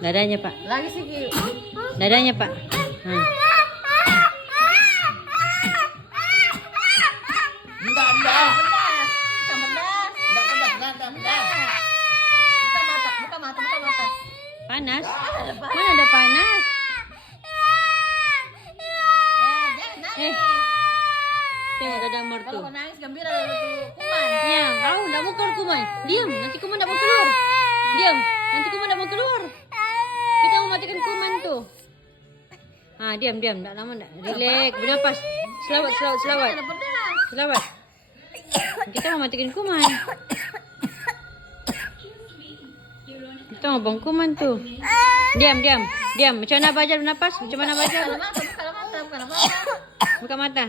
Dadanya, Pak. Lagi sih. Dadanya, Pak. Nah. Enggak pedas. Buka mata. Panas? Mana ada panas? Jangan nangis. Tengok dadang mertu. Kalau kau nangis gembira lalu tuh kuman. Ya, kau enggak mau keluar kuman. Diam, nanti kuman enggak mau keluar. Diam, nanti kuman enggak mau keluar. Kita mau matikan kuman tuh. Ah, diam. Enggak lama enggak. Relax, bernapas. Selawat. Ada pedas. Selawat. Kita mau matikan kuman. Kita mau buang kuman tuh. Diam. Macam mana belajar bernapas? Macam mana belajar? Buka mata. Buka mata.